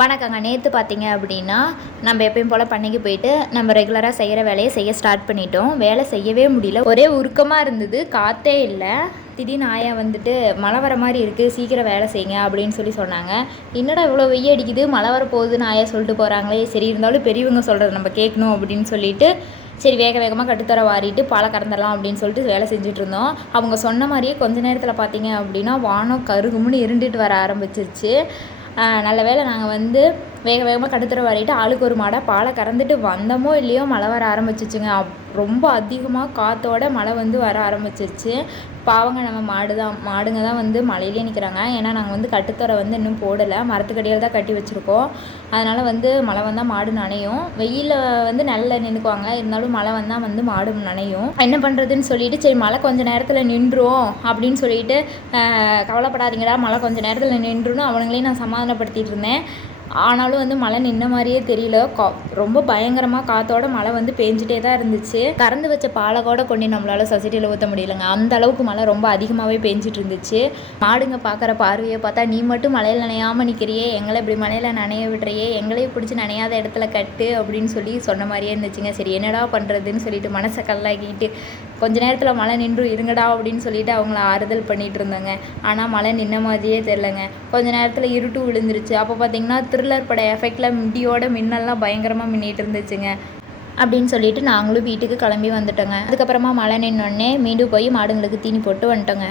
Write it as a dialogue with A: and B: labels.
A: வணக்கங்க. நேற்று பார்த்தீங்க அப்படின்னா நம்ம எப்பயும் போல் பண்ணைக்கு போயிட்டு நம்ம ரெகுலராக செய்கிற வேலையை செய்ய ஸ்டார்ட் பண்ணிட்டோம். வேலை செய்யவே முடியல. ஒரே உருக்கமாக இருந்தது. காற்றே இல்லை. திடீர்னு ஆயா வந்துட்டு மழை வர மாதிரி இருக்குது சீக்கிரம் வேலை செய்யுங்க அப்படின்னு சொல்லி சொன்னாங்க. என்னடா இவ்வளோ வெய்ய அடிக்குது? மழை வர போகுதுன்னு ஆயா சொல்லிட்டு போகிறாங்களே சரி இருந்தாலும் பெரியவங்க சொல்கிறத நம்ம கேட்கணும் அப்படின்னு சொல்லிட்டு சரி வேக வேகமாக கட்டுத்தர வாரிட்டு பாலை கறந்துடலாம் அப்படின்னு சொல்லிட்டு வேலை செஞ்சுட்டு இருந்தோம். அவங்க சொன்ன மாதிரியே கொஞ்ச நேரத்தில் பார்த்தீங்க அப்படின்னா வானம் கருகுமுன்னு இருண்டுட்டு வர ஆரம்பிச்சிருச்சு. நல்ல வேளை நாங்கள் வந்து வேக வேகமாக கட்டுத்தர வரையிட்டு ஆளுக்கு ஒரு மாடாக பாலை கறந்துட்டு வந்தோமோ இல்லையோ மழை வர ஆரம்பிச்சிச்சுங்க. ரொம்ப அதிகமாக காற்றோட மழை வந்து வர ஆரம்பிச்சிருச்சு பாவங்க நம்ம மாடு தான். மாடுங்க தான் வந்து மழையிலே நிற்கிறாங்க ஏன்னா நாங்கள் வந்து கட்டுத்தரை வந்து இன்னும் போடலை. மரத்துக்கடியில் தான் கட்டி வச்சுருக்கோம். அதனால் வந்து மழை வந்தால் மாடு நனையும். வெயிலில் வந்து நல்ல நின்றுக்குவாங்க இருந்தாலும் மழை வந்தால் வந்து மாடு நனையும். என்ன பண்ணுறதுன்னு சொல்லிட்டு சரி மழை கொஞ்சம் நேரத்தில் நின்றுரும் அப்படின்னு சொல்லிட்டு கவலைப்படாதீங்கடா. மழை கொஞ்சம் நேரத்தில் நின்றுன்னு அவனுங்களையும் நான் சமாதானப்படுத்திட்டு இருந்தேன். ஆனாலும் வந்து மழை நின்ன மாதிரியே தெரியல. கா ரொம்ப பயங்கரமாக காற்றோட மழை வந்து பேஞ்சிட்டே தான் இருந்துச்சு. கறந்து வச்ச பாலை கூட கொண்டு நம்மளால் சொசைட்டியில் ஊற்ற முடியலங்க. அந்த அளவுக்கு மழை ரொம்ப அதிகமாகவே பேஞ்சிட்டு இருந்துச்சு. மாடுங்க பார்க்குற பார்வையை பார்த்தா நீ மட்டும் மழையில் நனையாமல் நிற்கிறியே எங்களை இப்படி மழையில் நனைய விடுறியே. எங்களையும் பிடிச்சி நனையாத இடத்துல கட்டு அப்படின்னு சொல்லி சொன்ன மாதிரியே இருந்துச்சுங்க. சரி என்னடா பண்ணுறதுன்னு சொல்லிட்டு மனசை கல்லாக்கிட்டு கொஞ்ச நேரத்தில் மழை நின்று இருங்கடா அப்படின்னு சொல்லிட்டு அவங்கள ஆறுதல் பண்ணிகிட்டு இருந்தாங்க ஆனால் மழை நின்ன மாதிரியே தெரிலங்க கொஞ்ச நேரத்தில் இருட்டு விழுந்துருச்சு. அப்போ பார்த்தீங்கன்னா த்ரில்லர் பட எஃபெக்டில் மிடியோட மின்னல்லாம் பயங்கரமாக மின்னிட்டு இருந்துச்சுங்க அப்படின்னு சொல்லிட்டு நாங்களும் வீட்டுக்கு கிளம்பி வந்துட்டோங்க. அதுக்கப்புறமா மழை நின்னோடனே மீண்டும் போய் மாடுங்களுக்கு தீனி போட்டு வந்துட்டோங்க.